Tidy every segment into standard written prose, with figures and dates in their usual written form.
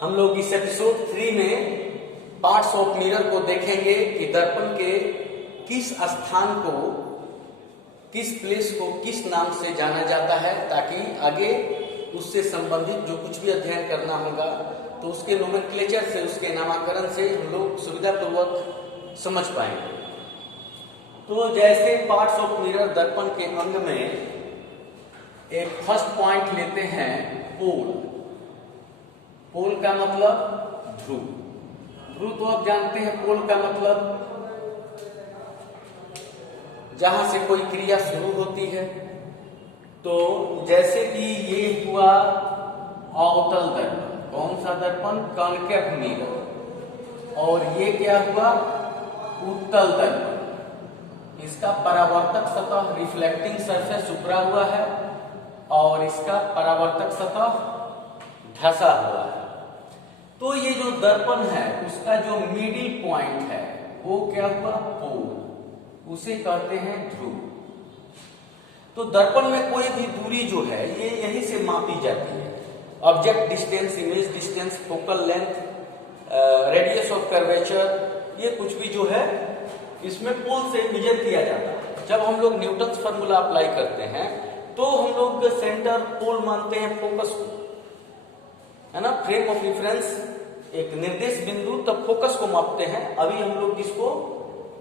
हम लोग इस एपिसोड 3 में पार्ट्स ऑफ मिरर को देखेंगे कि दर्पण के किस स्थान को, किस प्लेस को किस नाम से जाना जाता है, ताकि आगे उससे संबंधित जो कुछ भी अध्ययन करना होगा तो उसके नोमेनक्लेचर से, उसके नामकरण से हम लोग सुविधापूर्वक समझ पाएंगे। तो जैसे पार्ट्स ऑफ मिरर दर्पण के अंग में एक फर्स्ट पॉइंट लेते हैं पोल। पोल का मतलब ध्रुव। ध्रुव तो आप जानते हैं, पोल का मतलब जहां से कोई क्रिया शुरू होती है। तो जैसे कि ये हुआ अवतल दर्पण, कौन सा दर्पण? Concave mirror. और ये क्या हुआ? उत्तल दर्पण। इसका परावर्तक सतह रिफ्लेक्टिंग सरफेस उपरा हुआ है और इसका परावर्तक सतह धसा हुआ है। तो ये जो दर्पण है उसका जो मिडिल पॉइंट है वो क्या हुआ? पोल। उसे कहते हैं ध्रुव। तो दर्पण में कोई भी दूरी जो है ये यहीं से मापी जाती है। Object distance, image distance, focal length, radius of curvature, ये कुछ भी जो है इसमें पोल से मेजर किया जाता है। जब हम लोग न्यूटन फार्मूला अप्लाई करते हैं तो हम लोग सेंटर पोल मानते हैं फोकस को, है ना। फ्रेम ऑफ रेफरेंस एक निर्देश बिंदु, तब फोकस को मापते हैं। अभी हम लोग इसको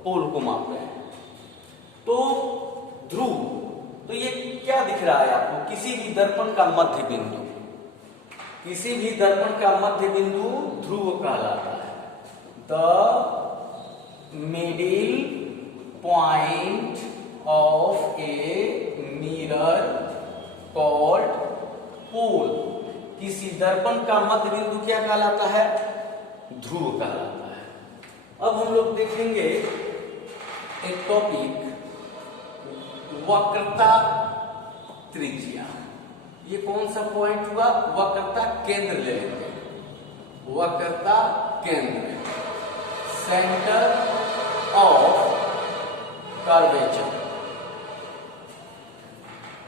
पोल को माप रहे हैं। तो ध्रुव, तो ये क्या दिख रहा है आपको? किसी भी दर्पण का मध्य बिंदु, किसी भी दर्पण का मध्य बिंदु ध्रुव कहलाता है। The middle point of a mirror called pole. किसी दर्पण का मध्य बिंदु क्या कहलाता है? ध्रुव कहलाता है। अब हम लोग देखेंगे एक टॉपिक, वक्रता त्रिज्या। ये कौन सा पॉइंट हुआ? वक्रता केंद्र ले लेंगे। वक्रता केंद्र, सेंटर ऑफ कर्वेचर।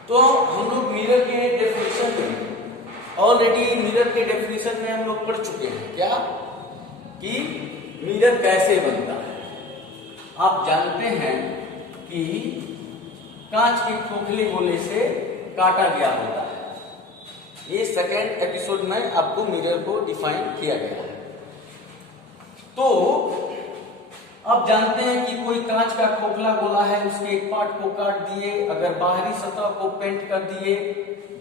तो हम लोग मिरर के डेफिनेशन में ऑलरेडी मिरर के डेफिनेशन में हम लोग पढ़ चुके हैं क्या, कि मिरर कैसे बनता है। आप जानते हैं कि कांच के खोखले गोले से काटा गया होता है। ये सेकेंड एपिसोड में आपको मिरर को डिफाइन किया गया है। तो अब जानते हैं कि कोई कांच का खोखला गोला है, उसके एक पार्ट को काट दिए, अगर बाहरी सतह को पेंट कर दिए,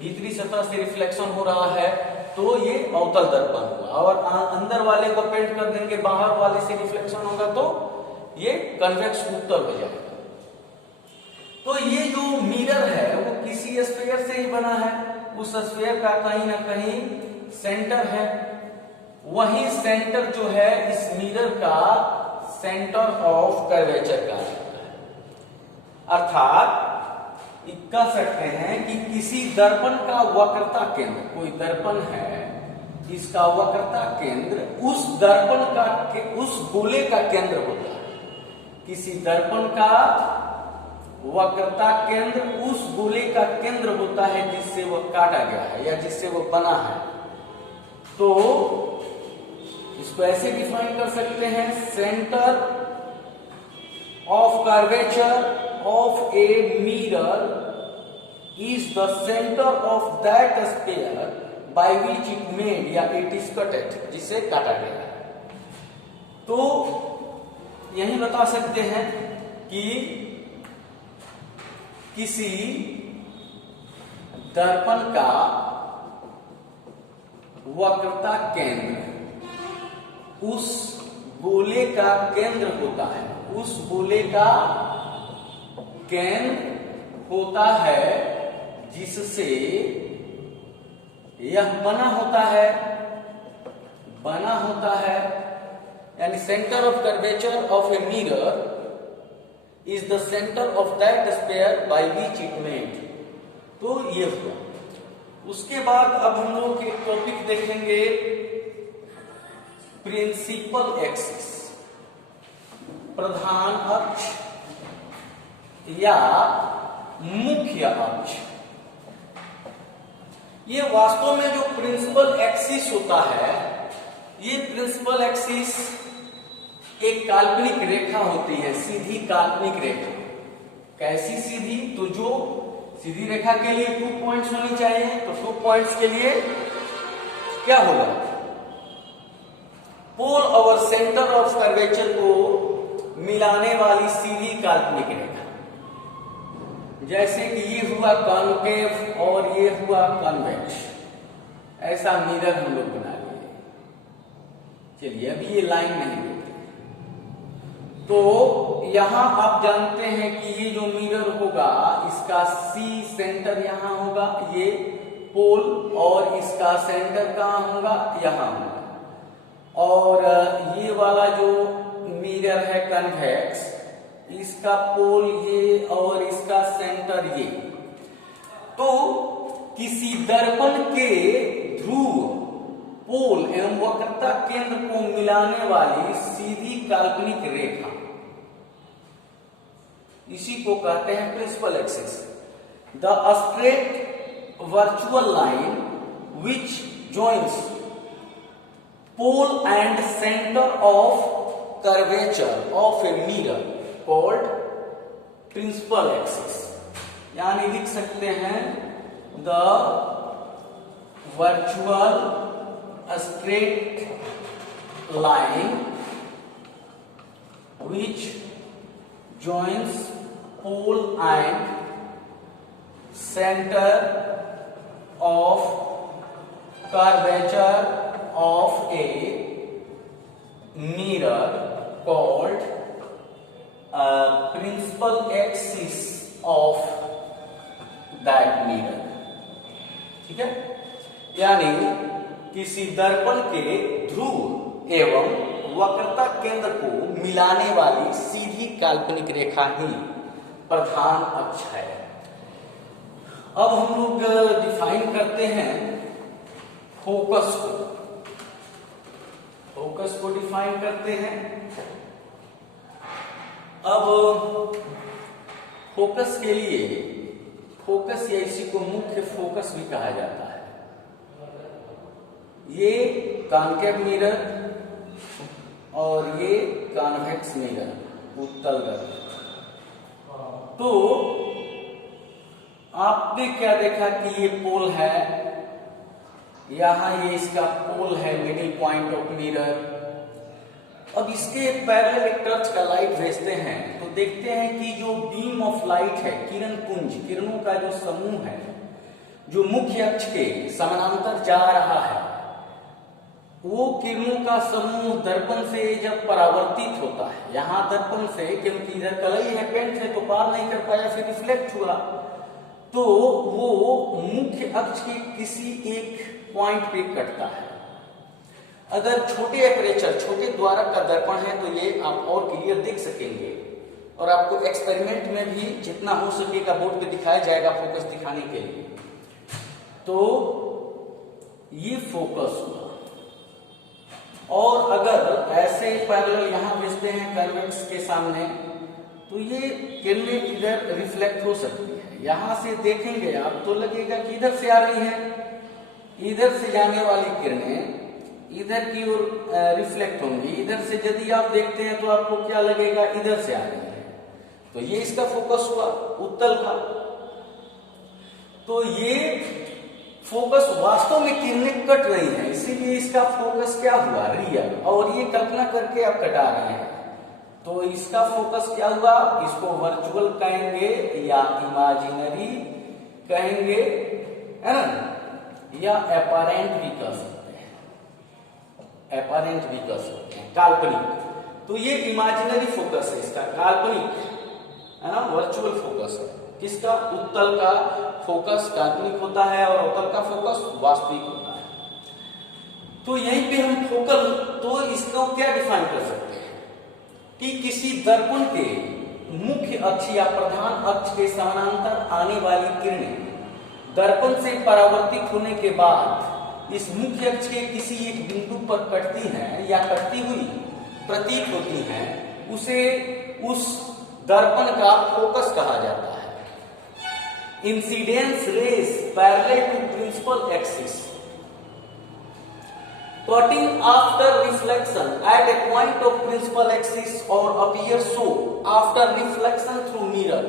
भीतरी सतह से रिफ्लेक्शन हो रहा है, तो ये अवतल दर्पण हुआ। और अंदर वाले को पेंट कर देंगे, बाहर वाले से रिफ्लेक्शन होगा तो ये कन्वेक्स उत्तल हो जाएगा। तो ये जो मिरर है वो किसी स्फीयर से ही बना है। उस स्फीयर का कहीं ना कहीं सेंटर है। वही सेंटर जो है इस मिरर का सेंटर ऑफ कर्वेचर का है। अर्थात कह सकते हैं कि किसी दर्पण का वक्रता केंद्र, कोई दर्पण है, इसका वक्रता केंद्र उस दर्पण का, उस गोले का केंद्र होता है। किसी दर्पण का वक्रता केंद्र उस गोले का केंद्र होता है जिससे वह काटा गया है या जिससे वह बना है। तो इसको ऐसे डिफाइन कर सकते हैं, centre of curvature of a mirror is the center of that sphere by which it made या it is cutted, जिसे काटा गया है। तो यही बता सकते हैं कि किसी दर्पण का वक्रता केंद्र उस गोले का केंद्र होता है, उस गोले का केंद्र होता है जिससे यह बना होता है, यानी centre of curvature of a mirror is the centre of that sphere by which it made. तो ये हुआ। उसके बाद अब हम लोग एक टॉपिक देखेंगे, प्रिंसिपल एक्सिस, प्रधान अक्ष या मुख्य अक्ष। ये वास्तव में जो प्रिंसिपल एक्सिस होता है ये प्रिंसिपल एक्सिस एक काल्पनिक रेखा होती है, सीधी काल्पनिक रेखा। कैसी सीधी? तो जो सीधी रेखा के लिए 2 पॉइंट्स होनी चाहिए, तो 2 पॉइंट्स के लिए क्या होगा? पोल और सेंटर ऑफ कर्वेचर को मिलाने वाली सीधी काल्पनिक रेखा। जैसे कि ये हुआ कॉन्केव और ये हुआ कॉन्वेक्स, ऐसा मिरर हम लोग बना लिए। चलिए अभी ये लाइन नहीं देते, तो यहां आप जानते हैं कि ये जो मिरर होगा इसका सी सेंटर यहां होगा, ये पोल, और इसका सेंटर कहां होगा? यहां होगा। और ये वाला जो मिरर है कन्वेक्स, इसका पोल ये और इसका सेंटर ये। तो किसी दर्पण के ध्रुव, पोल एवं वक्रता केंद्र को मिलाने वाली सीधी काल्पनिक रेखा, इसी को कहते हैं principal axis. The straight virtual line which joins pole and centre of curvature of a mirror called principal axis. यानी लिख सकते हैं the virtual straight line which joins pole and center of curvature of a mirror called principal axis of that mirror। ठीक है, यानी किसी दर्पण के ध्रुव एवं वक्रता केंद्र को मिलाने वाली सीधी काल्पनिक रेखा ही प्रधान अक्ष है। अब हम लोग डिफाइन करते हैं फोकस को। फोकस को डिफाइन करते हैं। अब फोकस के लिए, फोकस या इसी को मुख्य फोकस भी कहा जाता है। ये कॉन्केव मिरर और ये कॉन्वेक्स मिरर, उत्तल दर्पण। तो आपने क्या देखा कि ये पोल है, यहां ये इसका पोल है, मिडिल पॉइंट ऑफ मिरर। अब इसके पैरेलल एक टर्च का लाइट भेजते हैं तो देखते हैं कि जो बीम ऑफ लाइट है, किरण पुंज, किरणों का जो समूह है, जो मुख्य अक्ष के समानांतर जा रहा है, वो किरणों का समूह दर्पण से जब परावर्तित होता है, यहां दर्पण से, क्योंकि इधर कलई है, पेंट है, तो पार नहीं कर पाया, फिर रिफ्लेक्ट हुआ, तो वो मुख्य अक्ष के किसी एक पॉइंट पे कटता है। अगर छोटे एपरेचर, छोटे द्वारक का दर्पण है तो ये आप और क्लियर देख सकेंगे, और आपको एक्सपेरिमेंट में भी जितना हो सकेगा बोर्ड पे दिखाया जाएगा फोकस दिखाने के लिए। तो ये फोकस हुआ। और अगर ऐसे पैरेलल यहां भेजते हैं कन्वेक्स के सामने, तो ये किरणें इधर रिफ्लेक्ट हो सकती है। यहां से देखेंगे आप तो लगेगा कि इधर से आ रही है, इधर से जाने वाली किरणें इधर की ओर रिफ्लेक्ट होंगी। इधर से यदि आप देखते हैं तो आपको क्या लगेगा, इधर से आ रही है। तो ये इसका फोकस हुआ उत्तल का। तो ये फोकस वास्तव में किरणें कट रही हैं, इसीलिए इसका फोकस क्या हुआ, रियल। और ये कल्पना करके आप कटा रहे हैं, तो इसका फोकस क्या हुआ, इसको वर्चुअल कहेंगे या इमेजिनरी कहेंगे, है ना, या एपारेंट भी कह सकते हैं, एपारेंट भी कह सकते हैं, काल्पनिक। तो ये इमेजिनरी फोकस है इसका, काल्पनिक है ना, वर्चुअल फोकस है। किसका, उत्तल का फोकस काल्पनिक होता है और अवतल का फोकस वास्तविक होता है। तो यहीं पे हम फोकल, तो इसको क्या डिफाइन कर सकते हैं कि किसी दर्पण के मुख्य अक्ष या प्रधान अक्ष के समानांतर आने वाली किरणें दर्पण से परावर्तित होने के बाद इस मुख्य अक्ष के किसी एक बिंदु पर कटती हैं या कटती हुई प्रतीत होती हैं, उसे उस दर्पण का फोकस कहा जाता है। Incidence rays parallel to principal axis. Cutting after reflection at a point of principal axis or appear so after reflection through mirror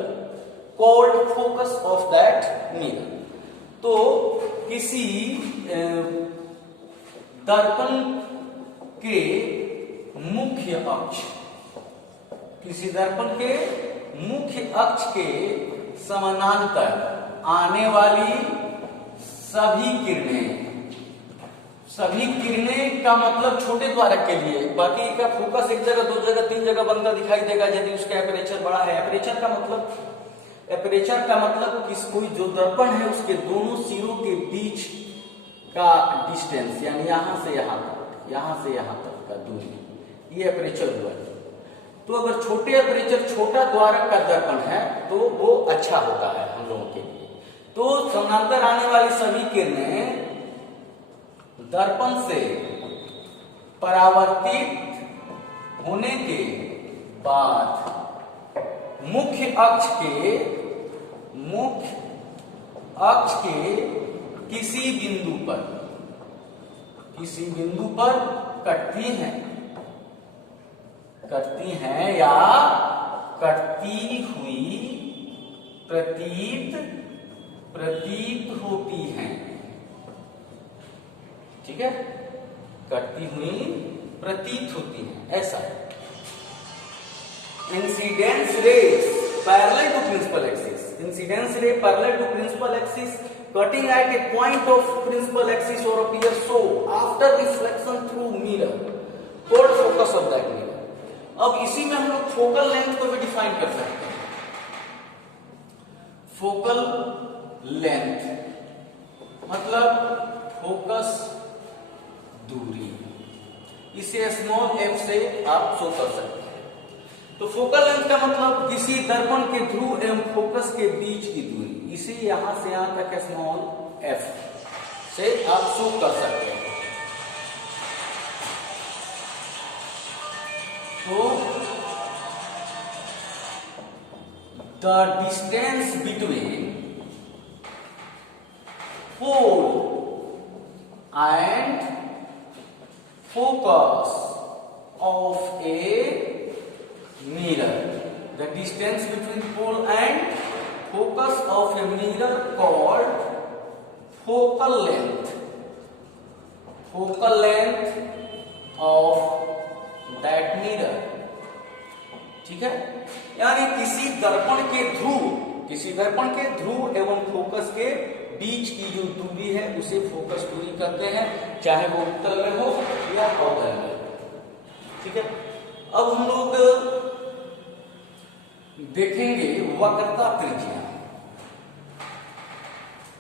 called focus of that mirror. तो किसी दर्पण के मुख्य अक्ष, किसी दर्पण के मुख्य अक्ष के समानांतर आने वाली सभी किरणें का मतलब छोटे द्वारक के लिए, बाकी का फोकस एक जगह, 2 जगह, 3 जगह बनता दिखाई देगा यदि उसका एपरेचर बड़ा है। एपरेचर का मतलब किस कोई जो दर्पण है उसके दोनों सिरों के बीच का डिस्टेंस, यानी यहां से यहां तक का दूरी, ये एपरेचर हुआ। तो अगर छोटे एपरेचर, छोटा द्वारक का दर्पण है तो वो अच्छा होता है हम लोगों के लिए। तो समानांतर आने वाली सभी किरणें दर्पण से परावर्तित होने के बाद मुख्य अक्ष के किसी बिंदु पर कटती हैं या कटती हुई प्रतीत होती हैं। ठीक है, कटती हुई प्रतीत होती हैं, ऐसा है। Incidence rays parallel to principal axis cutting at a point of principal axis or appear so after reflection through mirror called focus of that mirror. अब इसी में हम लोग फोकल लेंथ को भी डिफाइन कर सकते हैं। फोकल लेंथ मतलब फोकस दूरी, इसे स्मॉल f से आप शो कर सकते हैं। तो फोकल लेंथ का मतलब किसी दर्पण के ध्रुव एवं फोकस के बीच की दूरी, इसे यहां से यहां तक स्मॉल f से आप शो कर सकते हैं। तो the distance between pole and focus of a mirror, the distance between pole and focus of a mirror called focal length of that mirror। ठीक है, यानी किसी दर्पण के ध्रुव एवं फोकस के बीच की जो दूरी है उसे फोकस दूरी कहते हैं, चाहे वो उत्तल में हो या अवतल में। ठीक है, अब हम लोग देखेंगे वक्रता त्रिज्या।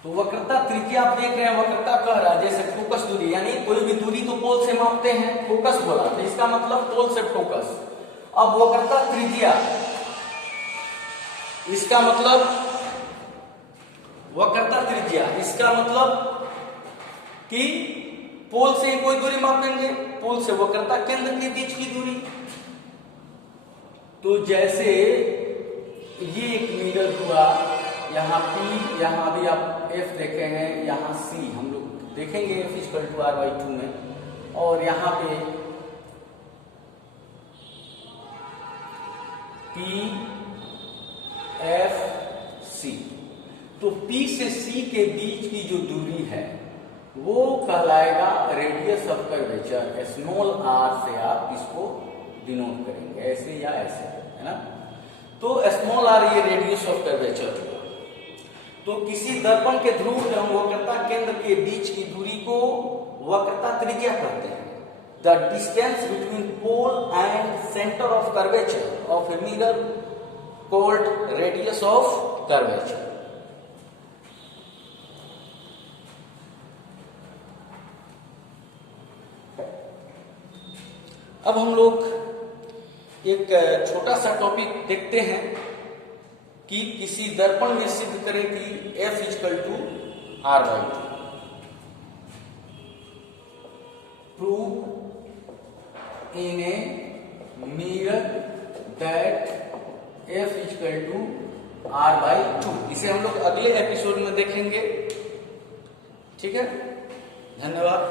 तो वक्रता त्रिज्या आप देख रहे हैं, वक्रता कह रहा है जैसे फोकस दूरी, यानी कोई भी दूरी तो पोल से मापते हैं, फोकस बोला तो इसका मतलब पोल से फोकस। अब वक्रता त्रिज्या, इसका मतलब वक्रता त्रिज्या, इसका मतलब कि पोल से कोई दूरी मापेंगे, पोल से वक्रता केंद्र के बीच की दूरी। तो जैसे ये एक मिरर हुआ, यहाँ P, यहाँ भी आप F देखे हैं, यहाँ C हम लोग देखेंगे F = R/2 में, और यहाँ पे P, F, C। तो P से C के बीच की जो दूरी है वो कहलाएगा radius of curvature. Small r से आप इसको डिनोट करेंगे, ऐसे या ऐसे, है ना। तो स्मॉल r ये रेडियस ऑफ कर्वेचर हुआ। तो किसी दर्पण के ध्रुव एवं वक्रता केंद्र के बीच की दूरी को वक्रता त्रिज्या कहते हैं। The distance between pole and centre of curvature of a mirror called radius of curvature. अब हम लोग एक छोटा सा टॉपिक देखते हैं कि किसी दर्पण में सिद्ध करें कि F = R/2। Prove in a mirror that F = R/2। इसे हम लोग अगले एपिसोड में देखेंगे। ठीक है, धन्यवाद।